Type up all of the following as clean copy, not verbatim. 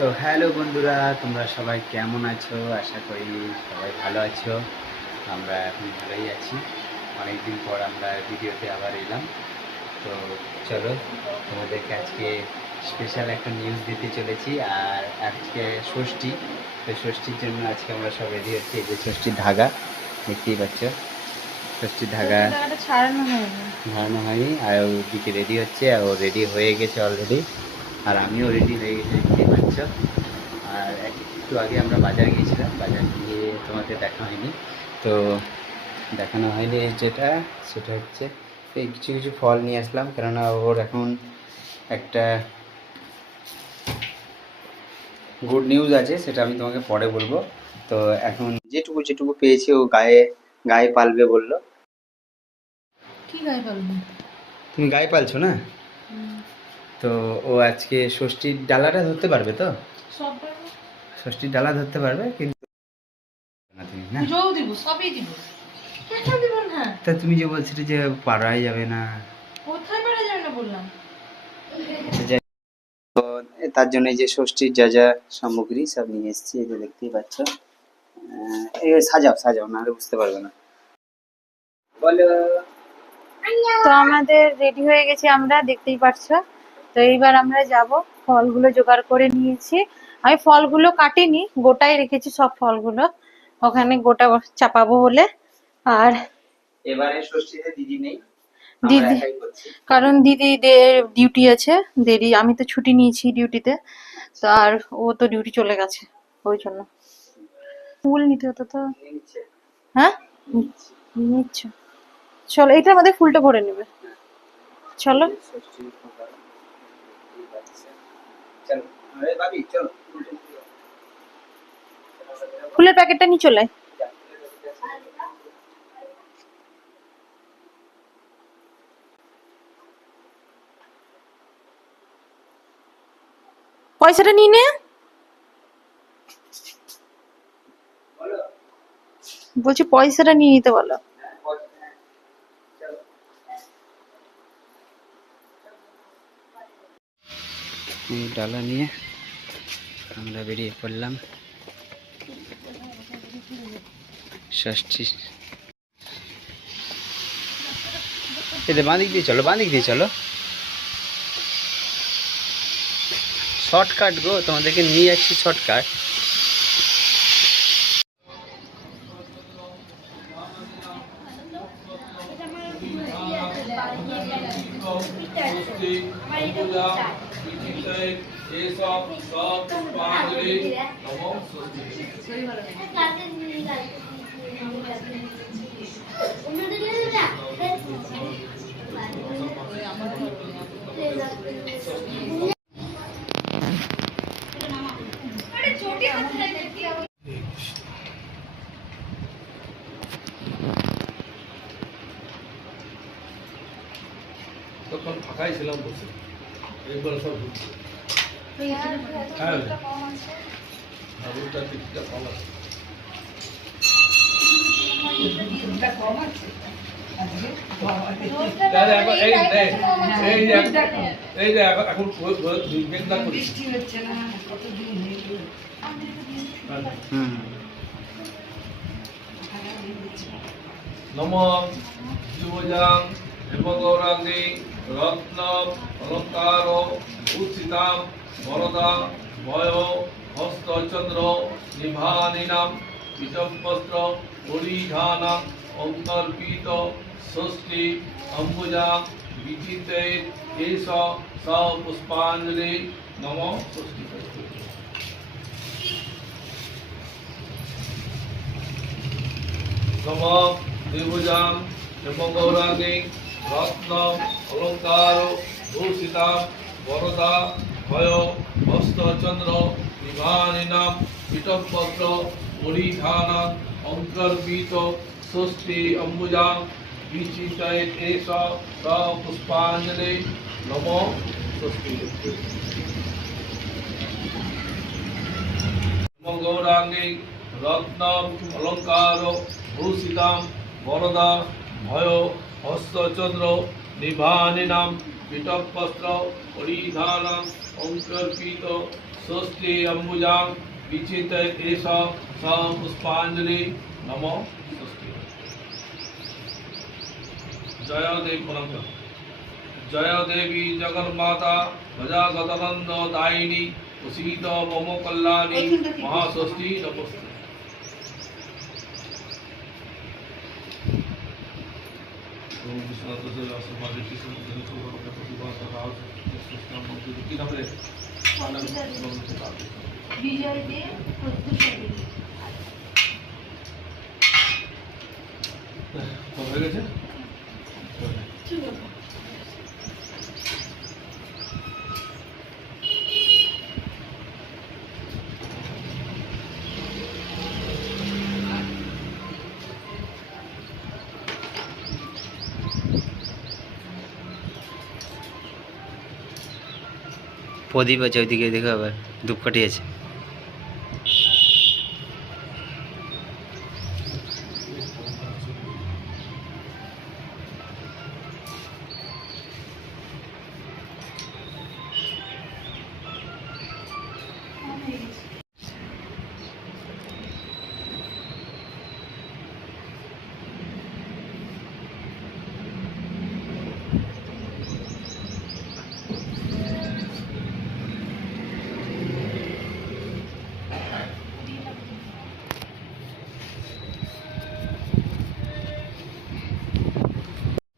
তো হ্যালো বন্ধুরা, তোমরা সবাই কেমন আছো? আশা করি সবাই ভালো আছো। আমরা এখন ভালোই আছি। অনেকদিন পর আমরা ভিডিওতে আবার এলাম। তো চলো, তোমাদেরকে আজকে স্পেশাল একটা নিউজ দিতে চলেছি। আর আজকে ষষ্ঠী, তো ষষ্ঠীর জন্য আজকে আমরা সব রেডি হচ্ছি। এই যে ষষ্ঠীর ধাগা দেখতেই পাচ্ছ, ষষ্ঠীর ধাগা ধারণা হয়নি, আর ওদিকে রেডি হচ্ছে, আর ও রেডি হয়ে গেছে অলরেডি, আর আমিও রেডি হয়ে গেছি দেখতেই পাচ্ছ। আর একটু আগে আমরা বাজার গিয়েছিলাম, বাজার গিয়ে তোমাদের দেখা হয়নি, তো দেখানো হয়নি। যেটা সেটা হচ্ছে এই কিছু কিছু ফল নিয়ে আসলাম, কেননা ওর এখন একটা গুড নিউজ আছে, সেটা আমি তোমাকে পরে বলবো। তো এখন যেটুকু যেটুকু পেয়েছি ও গায়ে গায়ে পালবে বললো। কি গায়ে পালবে? তুমি গায়ে পালছো না? তো ও আজকে ষষ্ঠীর ডালাটা ধরতে পারবে তো? সব পারবো। ষষ্ঠীর ডালা ধরতে পারবে, কিন্তু না তুমি না। পুজোও দিব, সবই দিব। কেন দিব না? তা তুমি যে বলছিলে যে পারাই যাবে না, কোথায় পারা যাবে না বললাম? তো তার জন্য এই যে ষষ্ঠীর যা যা সামগ্রী সব নিয়ে এসেছি, এই যে দেখতেই পাচ্ছ। এই সাজাও সাজাও, নাহলে বুঝতে পারবে না। বলো। তো আমাদের রেডি হয়ে গেছি, আমরা দেখতেই পাচ্ছ। তো এইবার আমরা যাব, ফলগুলো জোগাড় করে নিয়েছি। আমি ফলগুলো কাটিনি, গোটাই রেখেছি সব ফলগুলো, ওখানে গোটা চাপাবো বলে। আর এবারে ষষ্ঠীতে দিদি নেই, আমরা দিদি, একাই করছি। কারণ দিদি ডিউটি আছে, দেরি, আমি তো ছুটি নিয়েছি ডিউটিতে, তো আর ও তো ডিউটি চলে গেছে, ওই জন্য ফুল নিতে হতো তো। নিচ্ছে, হ্যাঁ, নিচ্ছে। নিচ্ছ, চলো এটার মধ্যে ফুলটা ভরে নেবে, চলো। ষষ্ঠীর প্রোগ্রাম, দেখতেই পাচ্ছ। চলো, আরে ভাবি চলো, ফুলের প্যাকেটটা নিয়ে চলে আয়। পয়সাটা নিয়ে নে, বলো। বলছি পয়সাটা নিয়ে নিতে বলো। এই ডালা নিয়ে আমরা বেরিয়ে পড়লাম ষষ্ঠী। এদের বাঁ দিক দিয়ে চলো, বাঁ দিক দিয়ে চলো, শর্টকাট গো, তোমাদেরকে নিয়ে যাচ্ছি শর্টকাট। তখন ফাঁকাই ছিলাম বসে, এরপরে সব ঘুরছে। হ্যাঁ, ঠাকুরটার দিকটা কম আছে। এই যে এখন বৃষ্টি হচ্ছে না, কতদিন নম যুবজাং হেমগৌরাঙ্গী রত্ন অলঙ্কার উত্থিতাম বরদা ভয় হস্তচন্দ্র নিভানিনাম পিতবস্ত্র পরিধানাম অন্তর্পিত ষষ্ঠী অম্বুজা বিচিতে এষ স পুষ্পাঞ্জলি নম ষষ্ঠী। নম দেবজাম হেমগৌরাঙ্গী রত্ন অলঙ্কার ভূষিতাম বরদা ভয় হস্তচন্দ্র নিভানিনাম পিতবস্ত্র পরিধানাম অন্তর্পিত ষষ্ঠী অম্বুজা বিচিতে এষ স পুষ্পাঞ্জলি নম ষষ্ঠী। হেমগৌরাঙ্গী রত্ন অলঙ্কার ভূষিতাম বরদা ভয় হস্তচন্দ্র নিভানিনাম পিতবস্ত্র পরিধানাম ओंकर्पित स्वस्ति अंबुजां विचित एष स पुष्पांजलि नमो स्वस्ति। जय देवी प्रणाम। जय देवी जगन्माता भजागतनंद दायिनी उसीत मम कल्याणी महास्वस्ति नमस्ते। ओम विष्णु বিজয় দে প্রত্যুষালী হয়ে গেছে। প্রদীপ আছে ওইদিকে, দেখো আবার ধূপকাঠি আছে।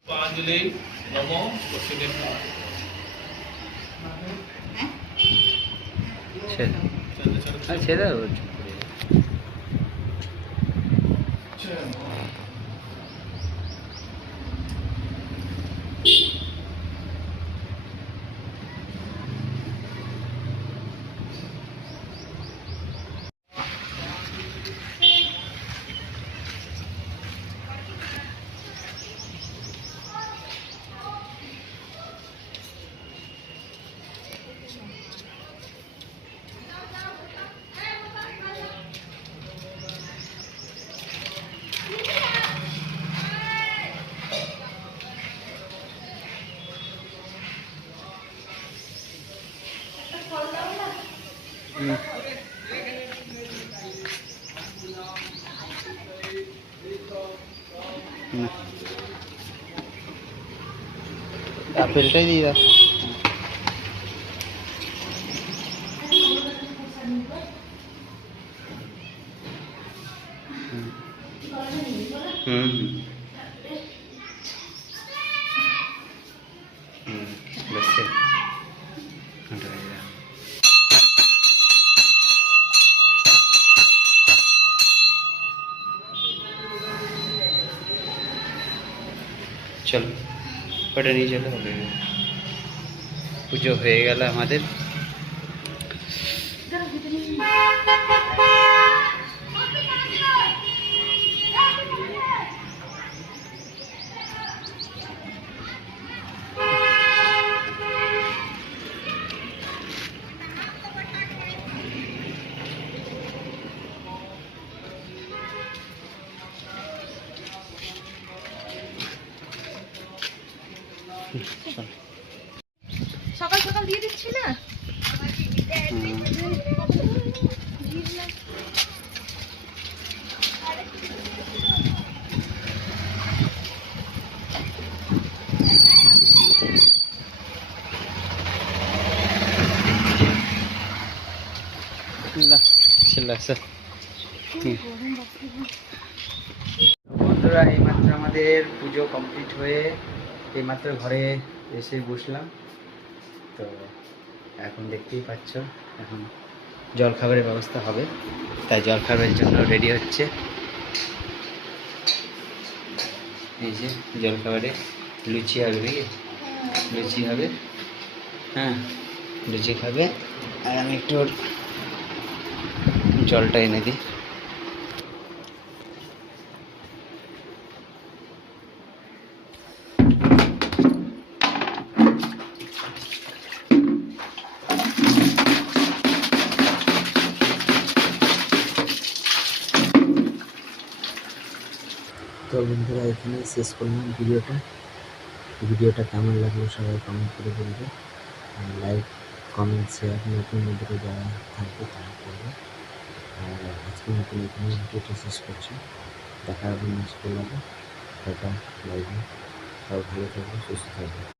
पुष्पांजलि नमो स्वस्ति। ছেড়ে দাও। আপেলটাই দিয়ে দাও। হুম বসে চলো ওটা নিয়ে চলো। পুজো হয়ে গেল আমাদের। সকাল সকাল দিয়ে দিচ্ছি না। বন্ধুরা এইমাত্র আমাদের পুজো কমপ্লিট হয়ে এইমাত্র ঘরে এসে বসলাম। তো এখন দেখতেই পাচ্ছ এখন জল খাবারের ব্যবস্থা হবে, তাই জল খাবারের জন্য রেডি হচ্ছে। এই যে জল খাবারে লুচি হবে নাকি, লুচি হবে। হ্যাঁ লুচি খাবে। আর আমি একটু জলটা এনে দিই। তো বন্ধুরা এখানে শেষ করলাম ভিডিওটা। ভিডিওটা কেমন লাগলো সবাই কমেন্ট করে বলবে, লাইক কমেন্ট শেয়ার নতুন ভিডিও যারা থাকবে তারা করবে। আর আজকে নতুন এখানে ভিডিওটা শেষ করছি। দেখা হবে নেক্সট ব্লগে। Tata, bye bye. সবাই ভালো থাকবে, সুস্থ থাকবে।